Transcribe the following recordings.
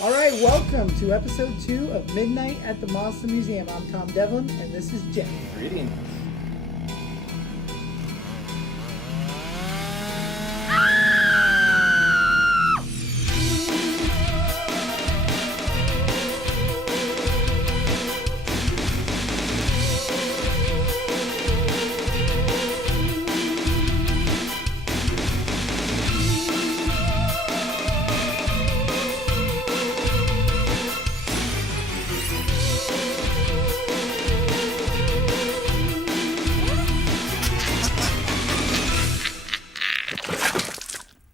All right, welcome to episode 2 of Midnight at the Monster Museum. I'm Tom Devlin, and this is Jeff. Greetings.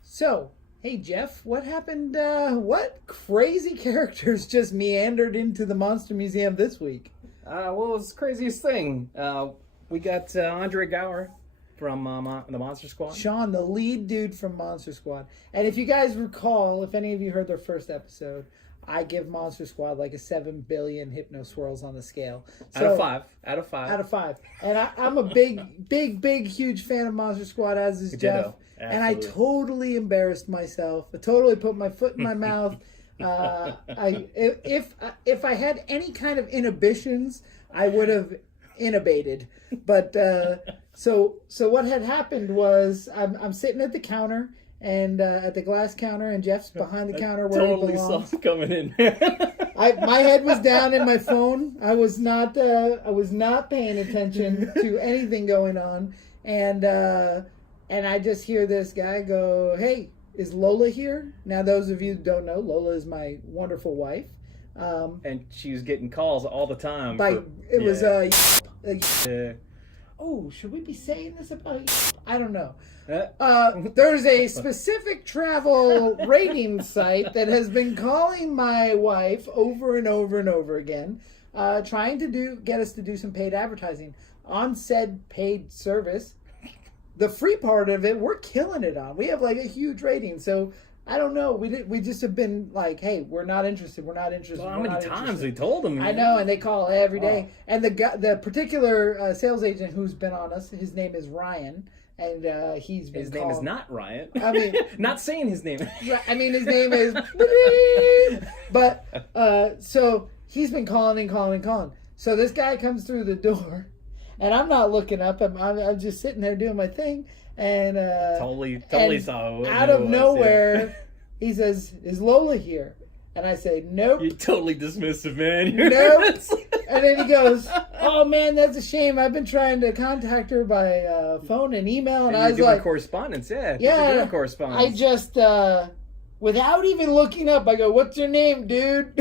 So, hey Jeff, what happened? What crazy characters just meandered into the Monster Museum this week? Well, it was the craziest thing. We got Andre Gower from the Monster Squad. Sean, the lead dude from Monster Squad. And if you guys recall, if any of you heard their first episode, I give Monster Squad like a 7 billion hypno swirls on the scale. So, Out of five. Out of 5. And I'm a big, huge fan of Monster Squad, as is Jeff. And I totally embarrassed myself. I totally put my foot in my mouth. If I had any kind of inhibitions, I would have innovated. But so what had happened was I'm sitting at the counter and at the glass counter, and Jeff's behind the counter where he belongs. Totally saw coming in. My head was down in my phone. I was not paying attention to anything going on, and I just hear this guy go, "Hey, is Lola here?" Now, those of you who don't know, Lola is my wonderful wife. And she was getting calls all the time. Oh, should we be saying this about? I don't know. There's a specific travel rating site that has been calling my wife over and over and over again, trying to get us to do some paid advertising on said paid service. The free part of it, we're killing it on. We have like a huge rating. So I don't know. We just have been like, hey, we're not interested. We're not interested. Well, how many times we told them? I know, and they call every day. And the particular sales agent who's been on us, his name is Ryan, and he's been. His name is not Ryan. I mean, not saying his name. I mean, his name is. But so he's been calling. So this guy comes through the door. And I'm not looking up. I'm just sitting there doing my thing. And totally saw. Out of nowhere, he says, "Is Lola here?" And I say, "Nope." You're totally dismissive, man. Nope. And then he goes, "Oh man, that's a shame. I've been trying to contact her by phone and email." And I was like, correspondence, yeah. Yeah. Doing correspondence. I just, without even looking up, I go, "What's your name, dude?"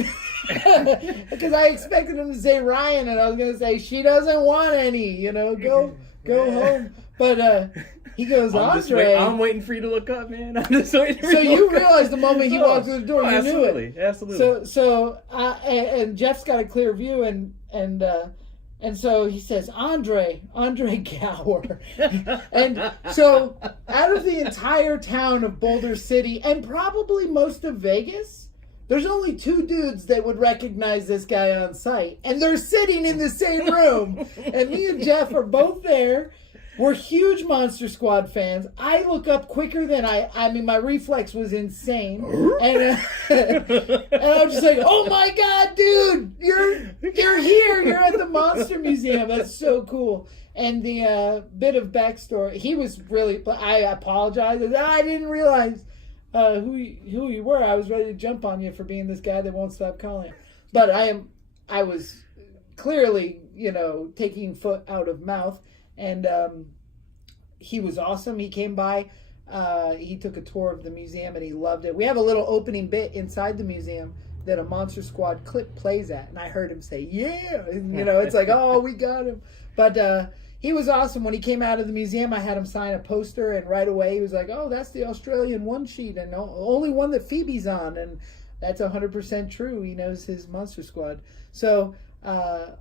Because I expected him to say Ryan, and I was gonna say she doesn't want any. Go home. But he goes, Andre. I'm waiting for you to look up, man. I'm just waiting for so you you realized the moment he walked through the door, you knew it. Absolutely. So and Jeff's got a clear view, and so he says, Andre Gower. And so out of the entire town of Boulder City, and probably most of Vegas, there's only 2 dudes that would recognize this guy on sight. And they're sitting in the same room. And me and Jeff are both there. We're huge Monster Squad fans. I look up quicker than I mean, my reflex was insane. And I'm just like, "Oh my God, dude, you're here. You're at the Monster Museum. That's so cool." And the bit of backstory, he was really, I apologize. I didn't realize who you were. I was ready to jump on you for being this guy that won't stop calling. But I was clearly, taking foot out of mouth. And he was awesome. He came by. He took a tour of the museum, and he loved it. We have a little opening bit inside the museum that a Monster Squad clip plays at, and I heard him say, "Yeah." And, it's like, oh, we got him. But he was awesome. When he came out of the museum, I had him sign a poster, and right away he was like, "Oh, that's the Australian one sheet, and only one that Phoebe's on." And that's 100% true. He knows his Monster Squad. So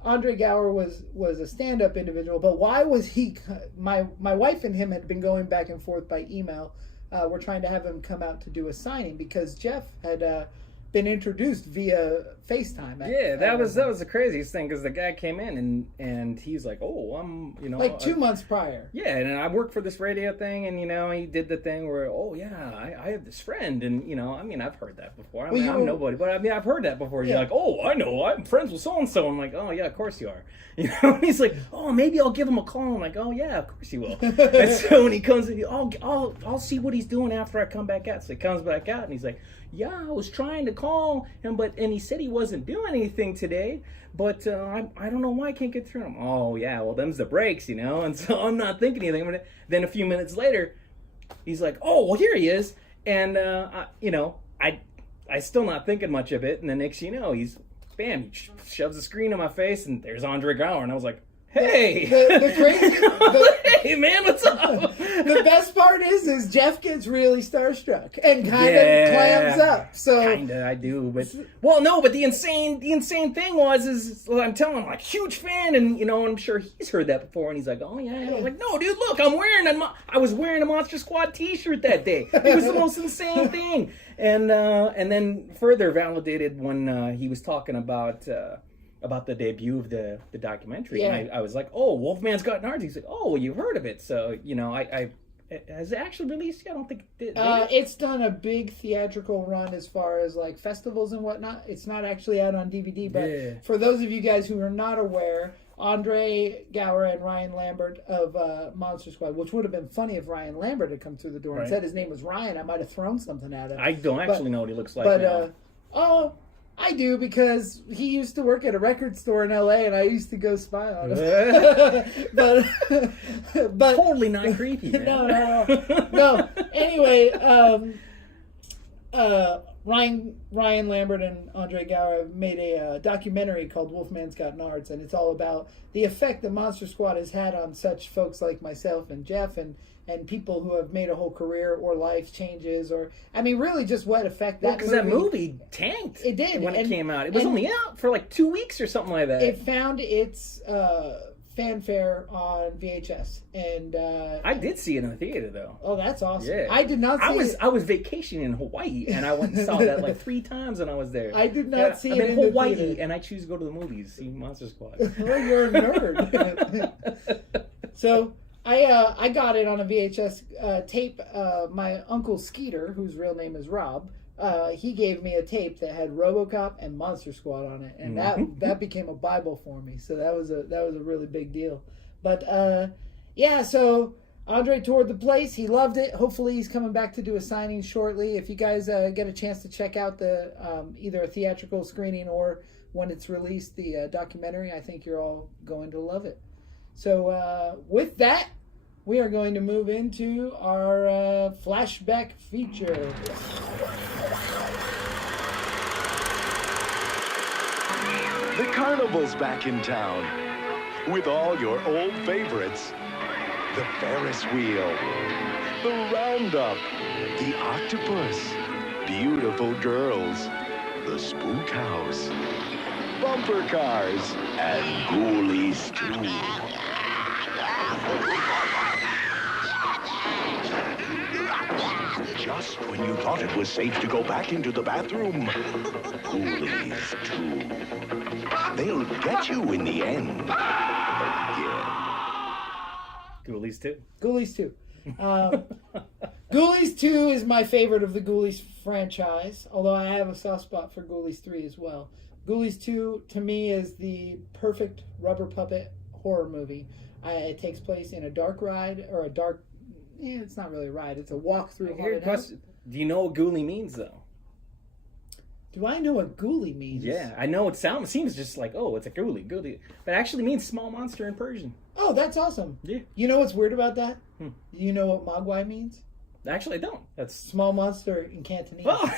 Andre Gower was a stand-up individual, but why was he? My wife and him had been going back and forth by email. We're trying to have him come out to do a signing because Jeff had been introduced via FaceTime. That was the craziest thing, because the guy came in and he's like, oh, I'm, like 2 months prior. Yeah, and I work for this radio thing, and he did the thing where, oh yeah, I have this friend, and I've heard that before. I'm nobody, but I've heard that before. You're like, oh, I know, I'm friends with so and so. I'm like, oh yeah, of course you are. And he's like, oh, maybe I'll give him a call. I'm like, oh yeah, of course you will. And so when he comes in, I'll see what he's doing after I come back out. So he comes back out, and he's like, yeah, I was trying to call him, and he said he wasn't doing anything today, but I don't know why I can't get through him. Oh, yeah, well, them's the breaks, and so I'm not thinking anything. Then a few minutes later, he's like, oh, well, here he is, and, I still not thinking much of it, and the next thing you know, he shoves the screen in my face, and there's Andre Gower, and I was like, hey! The crazy... hey, man, what's up? The best part is Jeff gets really starstruck and kind of clams up. So kinda, I do, but but the insane thing is I'm telling him, like, huge fan, and I'm sure he's heard that before, and he's like, oh yeah, I'm like, no, dude, look, I was wearing a Monster Squad T-shirt that day. It was the most insane thing, and then further validated when he was talking about the debut of the documentary. Yeah. And I was like, oh, Wolfman's Got Nards. He's like, oh, well, you've heard of it. So, has it actually released yet? I don't think it did. It's done a big theatrical run as far as like festivals and whatnot. It's not actually out on DVD, but for those of you guys who are not aware, Andre Gower and Ryan Lambert of Monster Squad, which would have been funny if Ryan Lambert had come through the door and said his name was Ryan. I might have thrown something at him. I don't actually know what he looks like now. I do, because he used to work at a record store in LA, and I used to go spy on him. but totally not creepy, man. No. Anyway, Ryan Lambert and Andre Gower made a documentary called Wolfman's Got Nards, and it's all about the effect that Monster Squad has had on such folks like myself and Jeff and people who have made a whole career or life changes, or really just what effect that because that movie tanked. It did when it came out. It was only out for like 2 weeks or something like that. It found its fanfare on VHS, and I did see it in the theater though. Oh, that's awesome! Yeah. I did not see it. I was vacationing in Hawaii, and I went and saw that like 3 times when I was there. I did not see it in Hawaii, the theater. and I choose to go to the movies, see Monster Squad. Well, you're a nerd. So I got it on a VHS tape. My uncle Skeeter, whose real name is Rob, he gave me a tape that had RoboCop and Monster Squad on it, and that became a Bible for me. So that was a really big deal. But so Andre toured the place. He loved it. Hopefully he's coming back to do a signing shortly. If you guys get a chance to check out the either a theatrical screening or when it's released, the documentary, I think you're all going to love it. So with that, we are going to move into our flashback feature. The carnival's back in town with all your old favorites. The Ferris wheel, the roundup, the octopus, beautiful girls, the spook house, bumper cars, and Ghoulies too. Just when you thought it was safe to go back into the bathroom, Ghoulies too. They'll get you in the end. Again. Ghoulies 2. Ghoulies 2. Ghoulies 2 is my favorite of the Ghoulies franchise, although I have a soft spot for Ghoulies 3 as well. Ghoulies 2, to me, is the perfect rubber puppet horror movie. It takes place in a dark ride, or a dark... it's not really a ride. It's a walk through haunted house. Do you know what ghoulie means, though? Do I know what ghoulie means? Yeah, I know it seems just like, oh, it's a ghoulie. But it actually means small monster in Persian. Oh, that's awesome. Yeah. You know what's weird about that? You know what Mogwai means? Actually, I don't. That's small monster in Cantonese. Oh.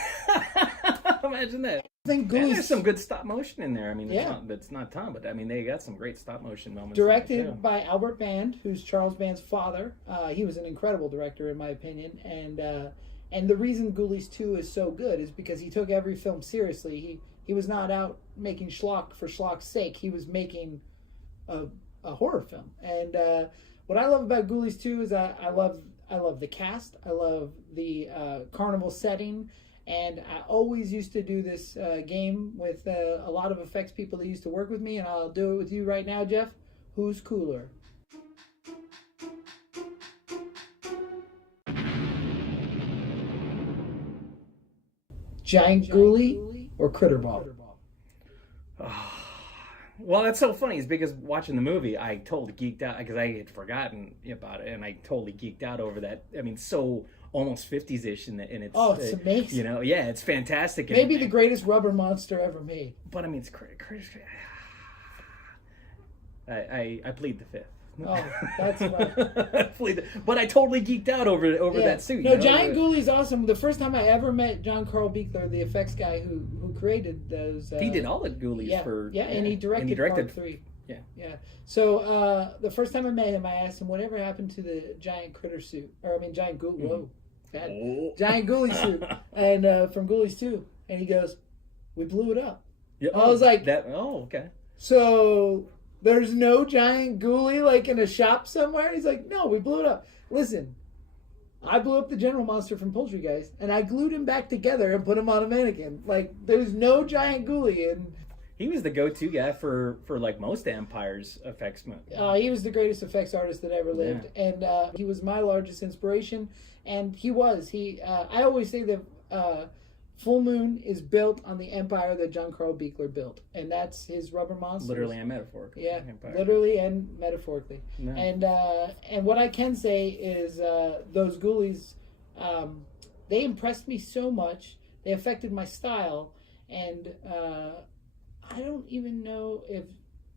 Imagine that. I think Ghoulies... there's some good stop motion in there. I mean, yeah. It's not Tom, but I mean, they got some great stop motion moments. Directed by Albert Band, who's Charles Band's father. He was an incredible director, in my opinion. And the reason Ghoulies 2 is so good is because he took every film seriously. He was not out making schlock for schlock's sake. He was making a horror film. And what I love about Ghoulies 2 is I love the cast. I love the carnival setting. And I always used to do this game with a lot of effects people that used to work with me, and I'll do it with you right now, Jeff. Who's cooler? Giant Ghoulie or Critter Ball? Well, that's so funny. It's because watching the movie, I totally geeked out because I had forgotten about it, and I totally geeked out over that. I mean, so almost 50s-ish, and it's it's amazing. You know, yeah, it's fantastic. Maybe the greatest rubber monster ever made. But I mean, it's I plead the fifth. Oh, that's fun. But I totally geeked out over that suit. No, Giant Ghoulie's awesome. The first time I ever met John Carl Buechler, the effects guy who created those. He did all the Ghoulies for. Yeah, and he directed Part 3. Yeah. So the first time I met him, I asked him whatever happened to the giant critter suit, giant Ghoulie. Whoa, bad. Giant Ghoulie suit, and from Ghoulies 2, and he goes, "We blew it up." Yeah, I was like, "That." Oh, okay. So there's no giant Ghoulie like in a shop somewhere? He's like, "No, we blew it up." Listen, I blew up the general monster from Poultry Guys, and I glued him back together and put him on a mannequin. Like, there's no giant Ghoulie. And he was the go-to guy for like most Empire's effects. He was the greatest effects artist that ever lived, and he was my largest inspiration. And he was. I always say that Full Moon is built on the empire that John Carl Buechler built, and that's his rubber monsters. Literally and metaphorically. Yeah, empire. literally and metaphorically. No. And what I can say is those Ghoulies, they impressed me so much. They affected my style, and I don't even know if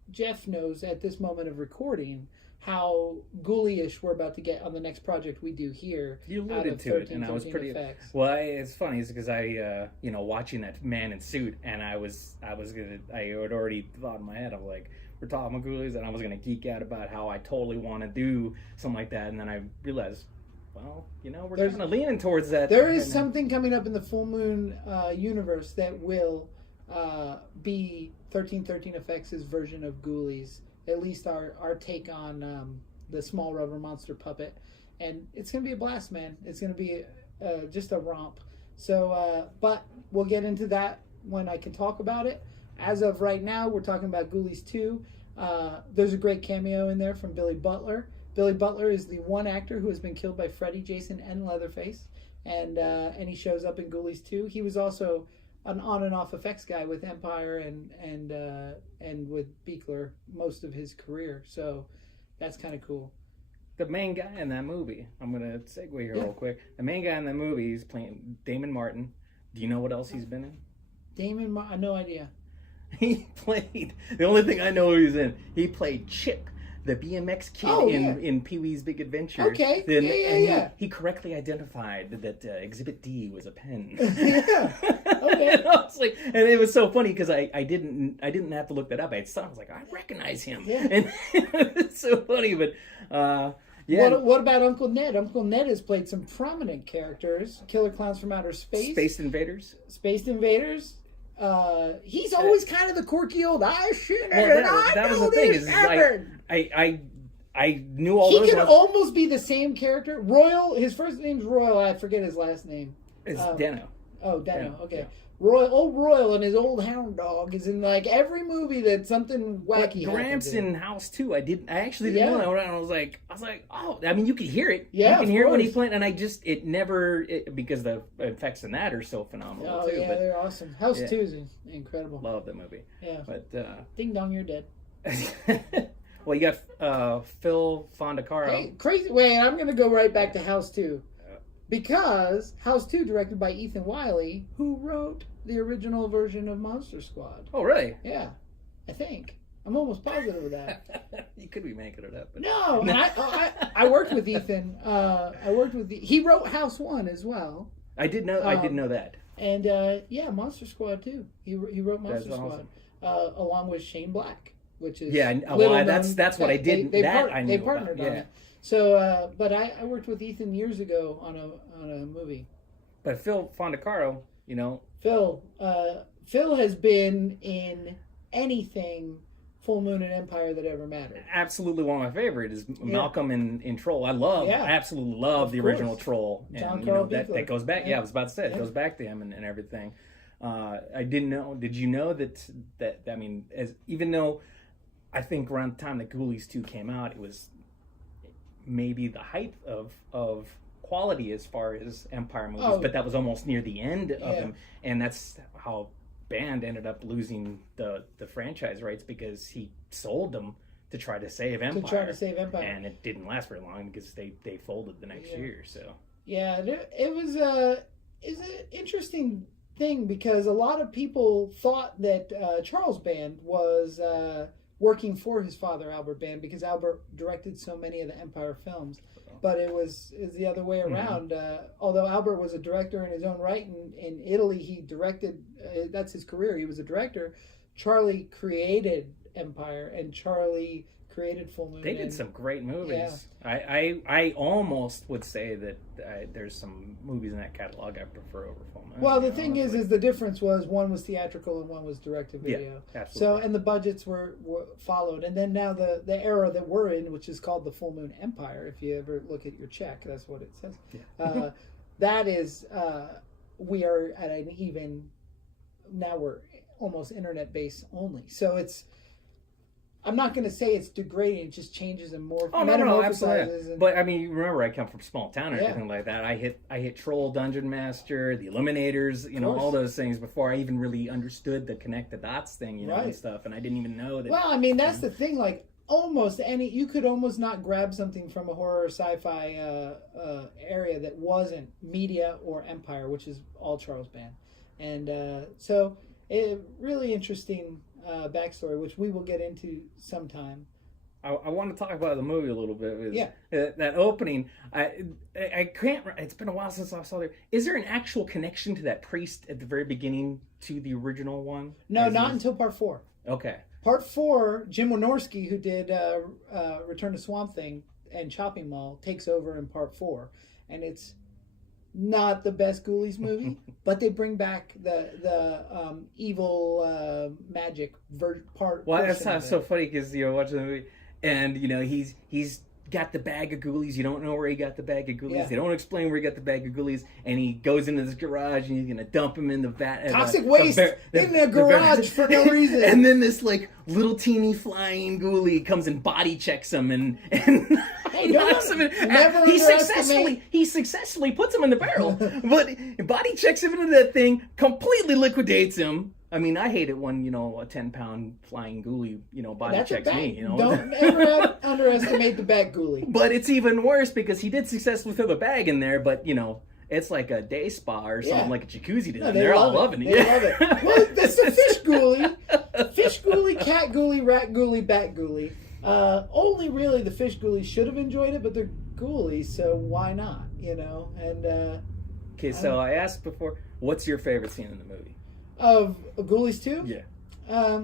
Jeff knows at this moment of recording how Ghoulie-ish we're about to get on the next project we do here. You alluded to it, and I was pretty. Effects. Well, it's funny, is because I, watching that man in suit, and I had already thought in my head of like, we're talking about Ghoulies, and I was gonna geek out about how I totally want to do something like that, and then I realized, well, we're kind of leaning towards that. There is something coming up in the Full Moon universe that will be 1313 Effects' version of Ghoulies. At least our take on the small rubber monster puppet. And it's going to be a blast, man. It's going to be just a romp. So, but we'll get into that when I can talk about it. As of right now, we're talking about Ghoulies 2. There's a great cameo in there from Billy Butler. Billy Butler is the one actor who has been killed by Freddy, Jason, and Leatherface. And he shows up in Ghoulies 2. He was also an on and off effects guy with Empire and with Buechler most of his career, so that's kind of cool. The main guy in that movie, I'm gonna segue here real quick. The main guy in that movie is playing Damon Martin. Do you know what else he's been in? Damon Martin, no idea. He played, the only thing I know he's in, he played Chip, the BMX kid in Pee-wee's Big Adventure. Okay, yeah. He correctly identified that Exhibit D was a pen. Yeah, okay. And I was like, and it was so funny because I didn't have to look that up. I was like, I recognize him. Yeah. And it's so funny, but yeah. What about Uncle Ned? Uncle Ned has played some prominent characters. Killer Clowns from Outer Space. Space Invaders. He's always kind of the quirky old shit. Well, that was the thing. Is I knew all those. He could almost be the same character. Royal. His first name's Royal. I forget his last name. It's Dano. Oh, Dano. Yeah. Okay. Yeah. Old Royal and his old hound dog is in like every movie that something wacky. But Gramps in House 2, I actually didn't know that. And I was like, oh, I mean, you could hear it. Yeah, you can hear it when he's playing, and because the effects in that are so phenomenal too. Yeah, they're awesome. House 2 is incredible. Love that movie. Yeah. But Ding dong, you're dead. Well, you got Phil Fondacaro. Hey, crazy. Wait, I'm gonna go right back to House 2. Because House 2, directed by Ethan Wiley, who wrote the original version of Monster Squad. Oh, really? Yeah, I think. I'm almost positive of that. You could be making it up. But... No, I worked with Ethan. He wrote House 1 as well. I did know that. And Monster Squad too. He wrote Monster Squad along with Shane Black, which is that's what I did. They knew partnered about. on it. So, but I worked with Ethan years ago on a movie. But Phil Fondacaro, Phil has been in anything Full Moon and Empire that ever mattered. Absolutely, one of my favorite is Malcolm in Troll. I absolutely love the original Troll. John Carl Buechler. That goes back. Yeah, I was about to say it goes back to him and everything. I didn't know. Did you know that I mean, even though I think around the time that Ghoulies 2 came out, it was maybe the height of quality as far as Empire movies, but that was almost near the end of them, and that's how Band ended up losing the franchise rights because he sold them to try to save Empire. And it didn't last very long because they folded the next year. So it was is an interesting thing because a lot of people thought that Charles Band was working for his father Albert Band because Albert directed so many of the Empire films. But it was the other way around. Although Albert was a director in his own right, in Italy he directed, that's his career, he was a director. Charlie created Empire, and Charlie created Full Moon. They did some great movies. Yeah. I almost would say that there's some movies in that catalog I prefer over Full Moon. Well, the thing is the difference was one was theatrical and one was direct-to-video. Yeah, absolutely. So, and the budgets were followed. And then now the era that we're in, which is called the Full Moon Empire, if you ever look at your check, that's what it says. Yeah. That is, we are at an even, now we're almost internet-based only. So it's, I'm not going to say it's degrading. It just changes and more. Oh no, absolutely. But I mean, remember, I come from a small town or anything like that. I hit Troll, Dungeon Master, the Eliminators, all those things before I even really understood the connect the dots thing, and stuff. And I didn't even know that. Well, I mean, that's the thing. Like you could almost not grab something from a horror sci-fi area that wasn't media or Empire, which is all Charles Band, and so it really interesting. Backstory, which we will get into sometime. I want to talk about the movie a little bit. That opening, I can't. It's been a while since I saw there. Is there an actual connection to that priest at the very beginning to the original one? No, not until part 4. Okay. Part 4, Jim Wynorski, who did Return to Swamp Thing and Chopping Mall, takes over in part 4, and it's not the best Ghoulies movie, but they bring back the evil magic part. Well, that's so funny because watching the movie, and he's got the bag of Ghoulies. You don't know where he got the bag of Ghoulies. Yeah. They don't explain where he got the bag of Ghoulies, and he goes into this garage and he's gonna dump him in the vat. Toxic waste in the garage for no reason. And then this little teeny flying ghoulie comes and body checks him and hey, knocks him in. He successfully puts him in the barrel, but body checks him into that thing, completely liquidates him. I mean, I hate it when, a 10-pound flying ghoulie, body checks me, Don't ever underestimate the bat ghoulie. But it's even worse because he did successfully throw the bag in there, but, it's like a day spa or something, like a jacuzzi to them. They're all loving it. They love it. Well, that's the fish ghoulie. Fish ghoulie, cat ghoulie, rat ghoulie, bat ghoulie. Only really the fish ghoulies should have enjoyed it, but they're ghoulies, so why not, And okay, so I asked before, what's your favorite scene in the movie? Of Ghoulies 2? Yeah.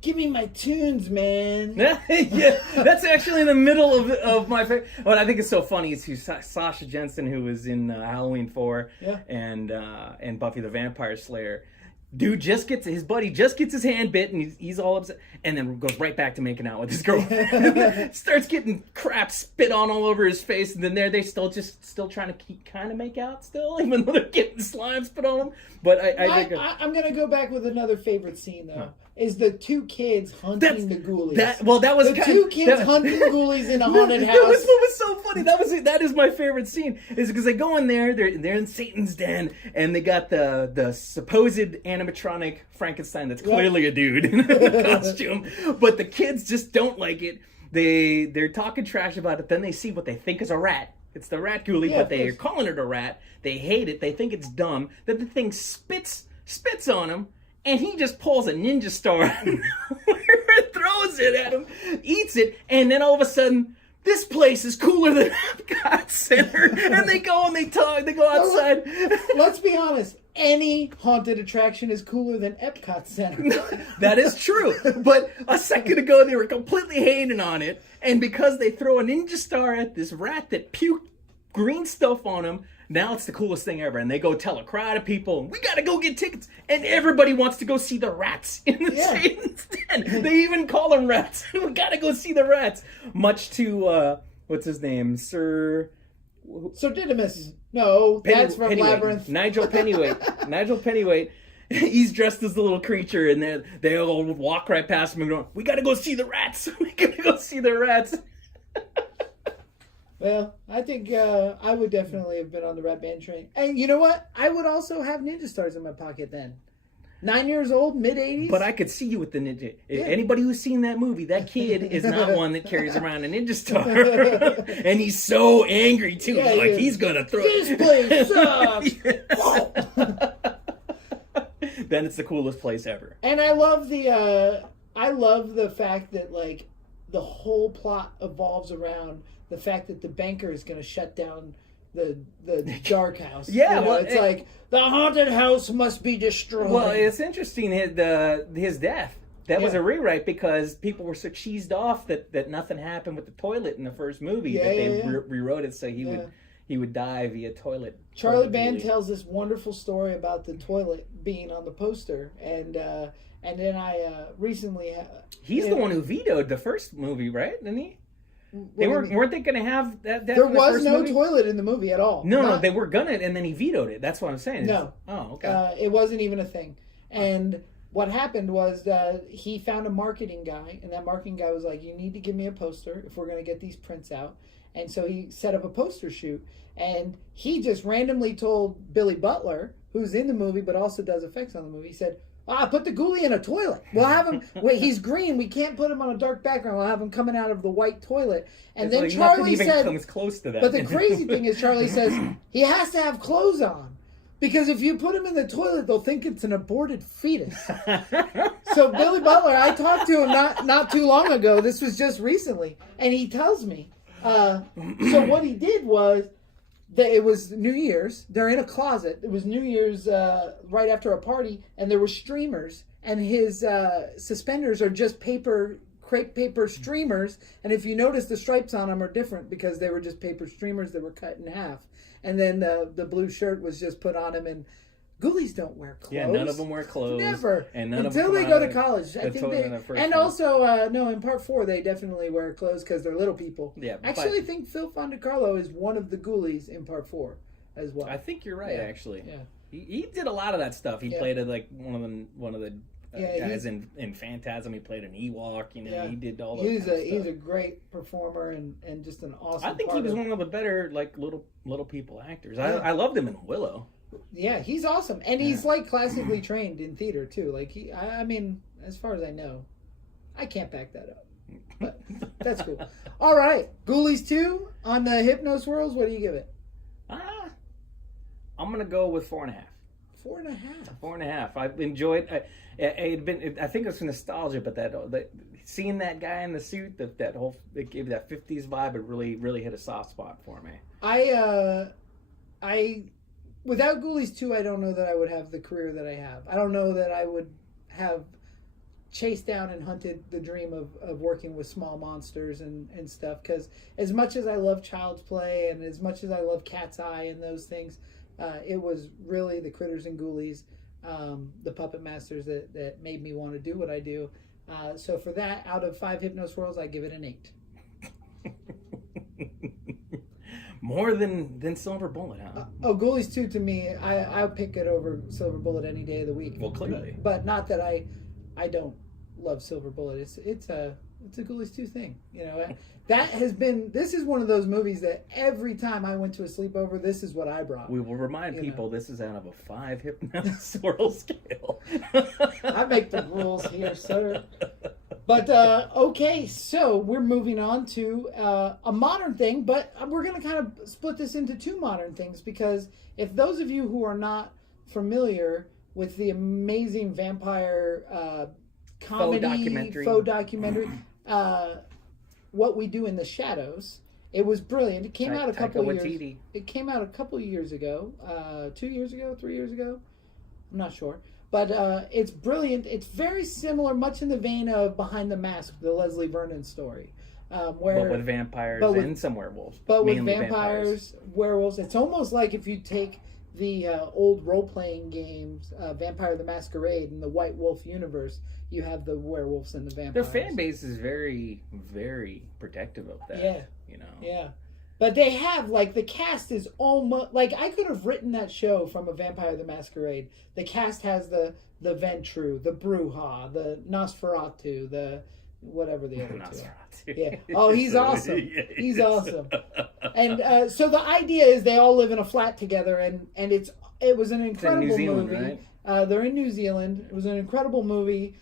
Give me my tunes, man. Yeah, that's actually in the middle of my favorite. What I think is so funny is Sasha Jensen, who was in Halloween 4 and Buffy the Vampire Slayer. Dude his buddy just gets his hand bit and he's all upset, and then goes right back to making out with his girlfriend. Starts getting crap spit on all over his face, and then they still trying to kind of make out still, even though they're getting slime spit on them. But I'm gonna go back with another favorite scene though. Is the 2 kids hunting the ghoulies. That was the 2 kids hunting ghoulies in a haunted house. That was so funny. That is my favorite scene. Is because they go in there, they're in Satan's den, and they got the supposed animatronic Frankenstein that's clearly a dude in a costume, but the kids just don't like it. They're talking trash about it. Then they see what they think is a rat. It's the rat ghoulie, but they're calling it a rat. They hate it. They think it's dumb. That the thing spits on them. And he just pulls a ninja star, throws it at him, eats it, and then all of a sudden, this place is cooler than Epcot Center. And they go and they talk, they go outside. Let's be honest. Any haunted attraction is cooler than Epcot Center. That is true. But a second ago, they were completely hating on it. And because they throw a ninja star at this rat that puked green stuff on him, Now it's the coolest thing ever. And they go tell a crowd of people, we got to go get tickets. And everybody wants to go see the rats in the Satan's Den. They even call them rats. We got to go see the rats. Much to, what's his name? Sir Didymus. No, that's from Pennyweight. Labyrinth. Nigel Pennyweight. Nigel Pennyweight. He's dressed as the little creature, and they all walk right past him and go, we got to go see the rats. We got to go see the rats. Well, I think I would definitely have been on the Rat Band train. And you know what? I would also have ninja stars in my pocket then. 9 years old, mid-'80s. But I could see you with the ninja. Anybody who's seen that movie, that kid is not one that carries around a ninja star. And he's so angry, too. Yeah, he's going to throw this place sucks. Then it's the coolest place ever. And I love the fact that, like, the whole plot evolves around the fact that the banker is going to shut down the dark house. Yeah, well, it's like the haunted house must be destroyed. Well, it's interesting his death. That was a rewrite because people were so cheesed off that nothing happened with the toilet in the first movie that they rewrote it so he would die via toilet. Charlie Band tells this wonderful story about the toilet being on the poster, and then I recently he's the one who vetoed the first movie, right? Didn't he? Weren't they going to have that? There was no toilet in the movie at all. No, they were gonna, and then he vetoed it. That's what I'm saying. No. Oh, okay. It wasn't even a thing. And what happened was that he found a marketing guy, and that marketing guy was like, "You need to give me a poster if we're going to get these prints out." And so he set up a poster shoot, and he just randomly told Billy Butler, who's in the movie but also does effects on the movie, he said, put the ghoulie in a toilet. We'll have him. Wait, he's green. We can't put him on a dark background. We'll have him coming out of the white toilet. And then Charlie said, comes close to that. But the crazy thing is, Charlie says he has to have clothes on because if you put him in the toilet, they'll think it's an aborted fetus. So Billy Butler, I talked to him not too long ago. This was just recently, and he tells me. So what he did was. It was New Year's. They're in a closet. It was New Year's right after a party, and there were streamers, and his suspenders are just crepe paper streamers, and if you notice, the stripes on them are different because they were just paper streamers that were cut in half, and then the blue shirt was just put on him, and Ghoulies don't wear clothes. Yeah, none of them wear clothes. Never. And none until of them they go to college. I think they. And one. also, no, in part 4, they definitely wear clothes because they're little people. Yeah. Actually, I think Phil Fondacarlo is one of the Ghoulies in part 4 as well. I think you're right, actually. Yeah. He did a lot of that stuff. He played like one of the guys in Phantasm. He played an Ewok. He did all those He's a great performer and just an awesome. I think he was one of the better like little people actors. I loved him in Willow. Yeah, he's awesome, and he's like classically trained in theater too. Like I mean, as far as I know, I can't back that up, but that's cool. All right, Ghoulies 2 on the Hypno Swirls. What do you give it? I'm gonna go with 4.5. 4.5. 4.5. I've enjoyed. I think it's nostalgia, but that seeing that guy in the suit, it gave that 50s vibe. It really hit a soft spot for me. I without Ghoulies 2, I don't know that I would have the career that I have. I don't know that I would have chased down and hunted the dream of working with small monsters and stuff. Because as much as I love Child's Play and as much as I love Cat's Eye and those things, it was really the Critters and Ghoulies, the Puppet Masters that made me want to do what I do. So for that, out of 5 Hypno Swirls, I give it an 8. More than Silver Bullet, huh? Ghoulies 2 to me, I'll pick it over Silver Bullet any day of the week. Well, clearly. But not that I don't love Silver Bullet. It's a Ghoulies 2 thing. This is one of those movies that every time I went to a sleepover, this is what I brought. We will remind people this is out of a 5 Hypno Swirl scale. I make the rules here, sir. But, okay, so we're moving on to a modern thing, but we're going to kind of split this into 2 modern things because if those of you who are not familiar with the amazing vampire comedy, faux documentary, What We Do in the Shadows, it was brilliant. It came out a couple of years. It came out a couple of years ago, 2 years ago, 3 years ago. I'm not sure. But it's brilliant. It's very similar, much in the vein of Behind the Mask, the Leslie Vernon story. where but with vampires and some werewolves. But with vampires, werewolves, it's almost like if you take the old role-playing games, Vampire the Masquerade and the White Wolf universe, you have the werewolves and the vampires. Their fan base is very, very protective of that. Yeah. You know? Yeah. But they have, like, the cast is almost... Like, I could have written that show from a Vampire the Masquerade. The cast has the Ventru, the Bruja, the Nosferatu, the... whatever the other two. Yeah. Oh, he's awesome. He's awesome. And so the idea is they all live in a flat together, and it was an incredible New Zealand, movie. Right? They're in New Zealand. It was an incredible movie.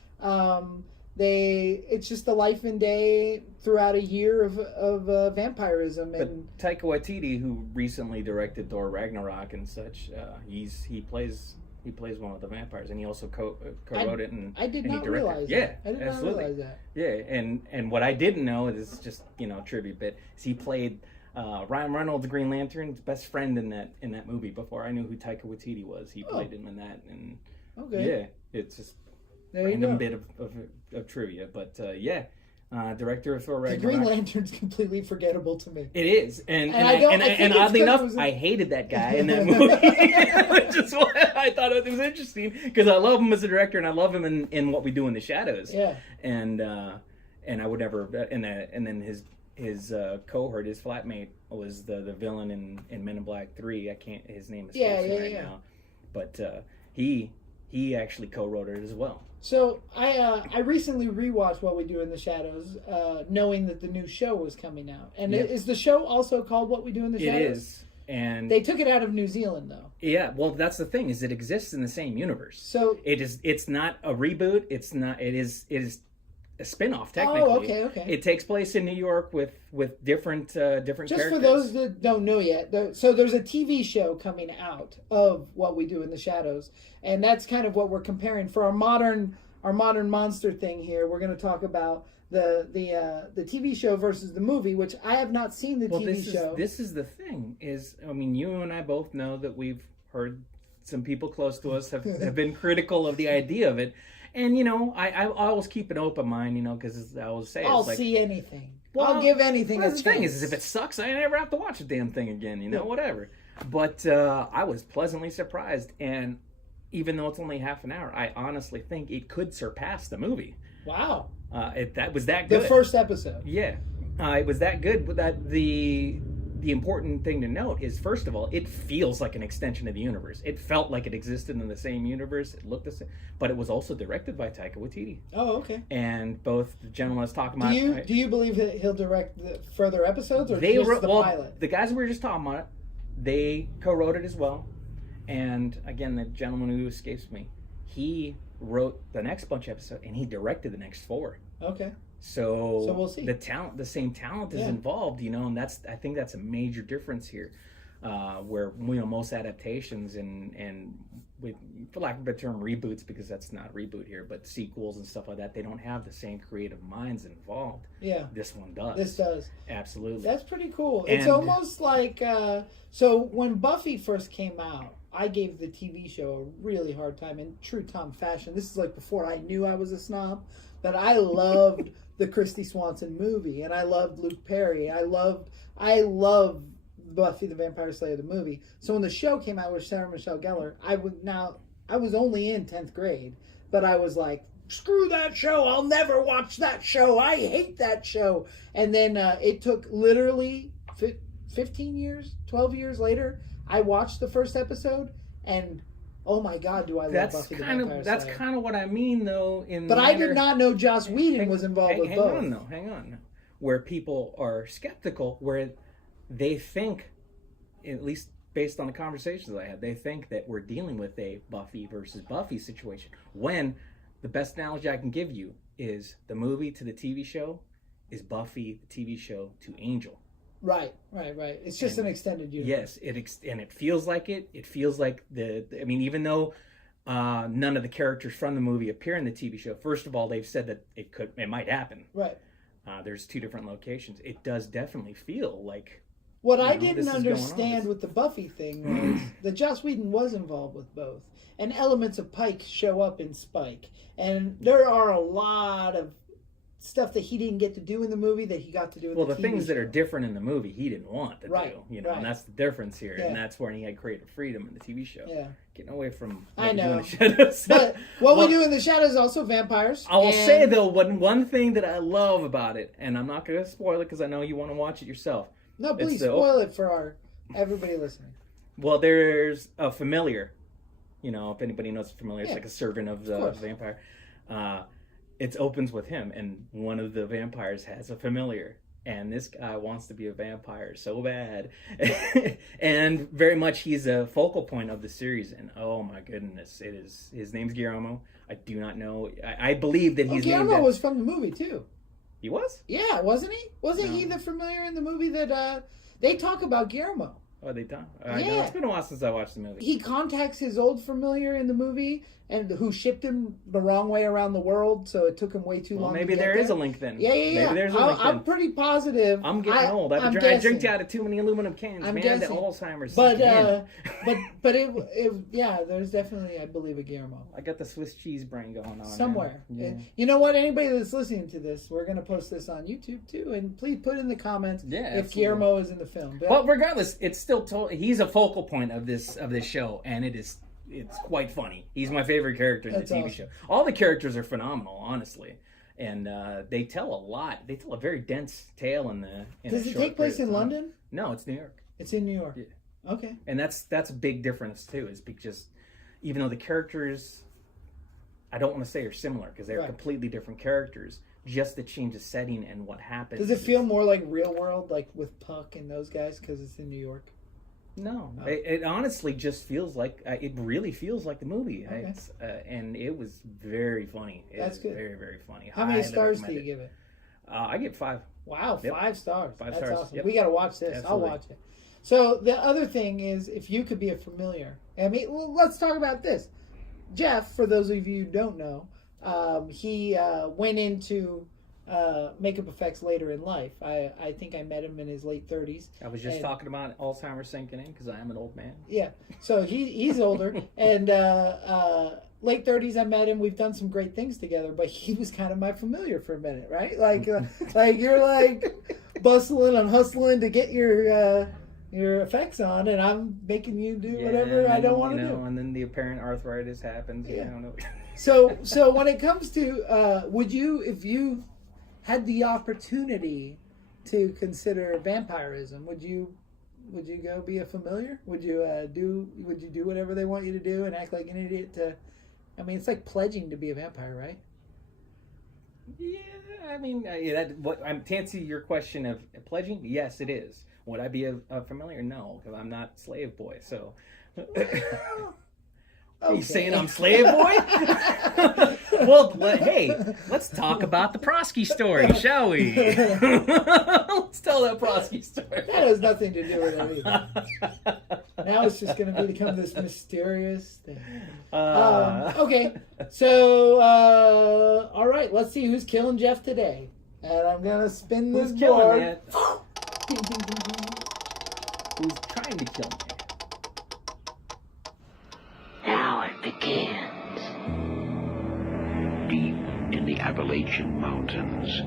It's just the life and day throughout a year of vampirism. And but Taika Waititi, who recently directed Thor Ragnarok and such, he plays one of the vampires, and he also co-wrote it. And I did and not he directed. realize Yeah, that. I did absolutely. not realize that. Yeah, and what I didn't know is just trivia bit is he played Ryan Reynolds, Green Lantern's best friend in that movie. Before I knew who Taika Waititi was, he played him in that. And yeah, it's just random bit of trivia, but director of Thor Ragnarok. The Green Lantern's completely forgettable to me. It is, and oddly enough, I hated that guy in that movie, which is why I thought it was interesting, because I love him as a director and I love him in What We Do in the Shadows. Yeah, and I would never, and then his cohort, his flatmate, was the villain in Men in Black 3. I can't, his name escapes me right now, but he actually co-wrote it as well. So I recently rewatched What We Do in the Shadows, knowing that the new show was coming out. And is the show also called What We Do in the Shadows? It is, and they took it out of New Zealand though. Yeah, well, that's the thing, is it exists in the same universe. So it's not a reboot. It is a spin-off technically. Oh, okay. It takes place in New York with different Just characters. for those that don't know yet, so there's a TV show coming out of What We Do in the Shadows, and that's kind of what we're comparing for our modern monster thing here. We're going to talk about the TV show versus the movie, which I have not seen the TV show. This is the thing, is, I mean, you and I both know that we've heard some people close to us have been critical of the idea of it. And, I always keep an open mind, because I always say, I'll see anything. I'll give anything a chance. The thing is, if it sucks, I never have to watch the damn thing again, whatever. But I was pleasantly surprised, and even though it's only half an hour, I honestly think it could surpass the movie. Wow. That was that good. The first episode. Yeah. It was that good. But the important thing to note is, first of all, it feels like an extension of the universe. It felt like it existed in the same universe. It looked the same. But it was also directed by Taika Waititi. Oh, okay. And both the gentlemen I was talking about... Do you believe that he'll direct the further episodes, or just the pilot? The guys we were just talking about, they co-wrote it as well. And again, the gentleman who escapes me, he wrote the next bunch of episodes, and he directed the next 4. Okay. So we'll see. The same talent is involved, and I think that's a major difference here, where most adaptations and with, for lack of a better term, reboots, because that's not a reboot here, but sequels and stuff like that, they don't have the same creative minds involved. Yeah, this one does. This does, absolutely. That's pretty cool. It's almost like so when Buffy first came out, I gave the TV show a really hard time in true Tom fashion. This is like before I knew I was a snob, but I loved the Christy Swanson movie, and I loved Luke Perry. I loved Buffy the Vampire Slayer the movie. So when the show came out with Sarah Michelle Gellar, I was only in 10th grade, but I was like, screw that show, I'll never watch that show, I hate that show. And then it took literally 15 years, 12 years later, I watched the first episode, and oh my God, do I love Buffy the Vampire Slayer. That's kind of what I mean, though. I did not know Joss Whedon was involved with both. Hang on. Where people are skeptical, where they think, at least based on the conversations I had, they think that we're dealing with a Buffy versus Buffy situation. When the best analogy I can give you is the movie to the TV show is Buffy, the TV show, to Angel. Right. It's just an extended universe. Yes, and it feels like it. It feels like even though none of the characters from the movie appear in the TV show, first of all, they've said that it might happen. Right. There's 2 different locations. It does definitely feel like. What I didn't understand with the Buffy thing was that Joss Whedon was involved with both, and elements of Pike show up in Spike, and there are a lot of stuff that he didn't get to do in the movie that he got to do in the TV show. Well, the things that are different in the movie, he didn't want to do. Right. And that's the difference here. Yeah. And that's where he had creative freedom in the TV show. Yeah. Getting away from I know. We do in the shadows. But what we do in the shadows is also vampires. I will say, though, one thing that I love about it, and I'm not going to spoil it because I know you want to watch it yourself. No, please spoil it for everybody listening. Well, there's a familiar. If anybody knows familiar, it's like a servant of the vampire. It opens with him, and one of the vampires has a familiar. And this guy wants to be a vampire so bad. And very much he's a focal point of the series. And oh my goodness, his name's Guillermo. I do not know. I believe that he's Guillermo was from the movie too. He was? Yeah, wasn't he? Wasn't he the familiar in the movie that they talk about Guillermo? Oh, they talk? Yeah. It's been a while since I watched the movie. He contacts his old familiar in the movie, and who shipped him the wrong way around the world, so it took him way too long. Maybe there is a link then. Yeah. Maybe there's a link then. I'm pretty positive. I'm getting old. I drank out of too many aluminum cans, I'm man. guessing. The Alzheimer's. But there's definitely, I believe, a Guillermo. I got the Swiss cheese brain going on somewhere. Yeah. You know what? Anybody that's listening to this, we're going to post this on YouTube too, and please put in the comments if Guillermo is in the film. But regardless, it's still he's a focal point of this show, and it's quite funny. He's my favorite character in the TV show. All the characters are phenomenal, honestly, and they tell a lot. They tell a very dense tale in the. Does it take place in London? No, it's New York. It's in New York. Yeah. Okay. And that's a big difference too, is because even though the characters, I don't want to say are similar because they're completely different characters. Just the change of setting and what happens. Does it feel more like real world, like with Puck and those guys, because it's in New York? No, it honestly just feels like it really feels like the movie, okay. And it was very funny. That's good. Very, very funny. How many stars do you give it? I give 5. Wow, yep. 5 stars. That's awesome. Yep. We got to watch this. Absolutely. I'll watch it. So the other thing is, if you could be a familiar, let's talk about this. Jeff, for those of you who don't know, he went into makeup effects later in life. I think I met him in his late 30s. I was just talking about Alzheimer's sinking in because I am an old man. Yeah, so he's older, and late 30s I met him. We've done some great things together, but he was kind of my familiar for a minute, right? Like you're like bustling and hustling to get your effects on, and I'm making you do whatever I don't want to do. And then the apparent arthritis happens. Yeah. So when it comes to would you, if you had the opportunity to consider vampirism, would you go be a familiar? Would you do whatever they want you to do and act like an idiot it's like pledging to be a vampire, right? Yeah, to answer your question of pledging, yes, it is. Would I be a familiar? No, because I'm not slave boy. So, are you saying I'm slave boy? Well, hey, let's talk about the Prosky story, shall we? Let's tell that Prosky story. That has nothing to do with anything. Now it's just going to become this mysterious thing. Okay, so all right, let's see who's killing Jeff today. And I'm going to spin this board. Who's trying to kill me? Now it begins. Deep in the Appalachian Mountains,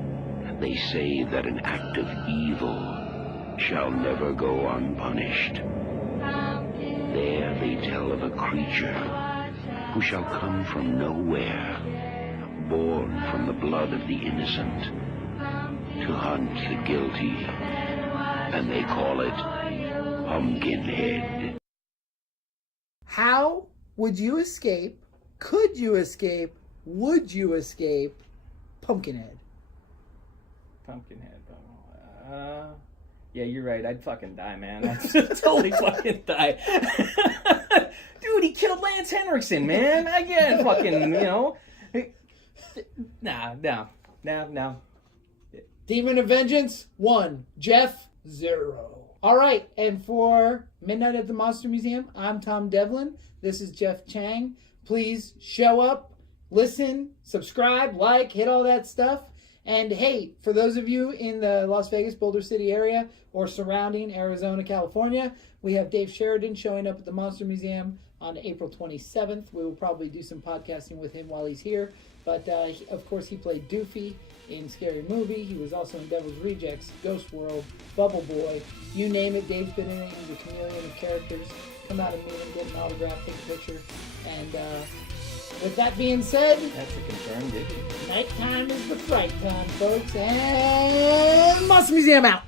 they say that an act of evil shall never go unpunished. There they tell of a creature who shall come from nowhere, born from the blood of the innocent, to hunt the guilty, and they call it Pumpkinhead. How would you escape? Could you escape? Would you escape Pumpkinhead? Pumpkinhead. Yeah, you're right. I'd fucking die, man. I'd totally fucking die. Dude, he killed Lance Henriksen, man. Again, fucking, Nah. Demon of Vengeance, 1. Jeff, 0. All right, and for Midnight at the Monster Museum, I'm Tom Devlin. This is Jeff Chang. Please show up, listen, subscribe, like, hit all that stuff. And hey, for those of you in the Las Vegas, Boulder City area or surrounding Arizona, California, we have Dave Sheridan showing up at the Monster Museum on April 27th. We will probably do some podcasting with him while he's here. But, of course, he played Doofy in Scary Movie. He was also in Devil's Rejects, Ghost World, Bubble Boy. You name it, Dave's been in it. He's a chameleon of characters. Come out and meet him, get an autograph, take a picture. And with that being said... That's a confirmed diggy. Nighttime is the fright time, folks. And Monster Museum out.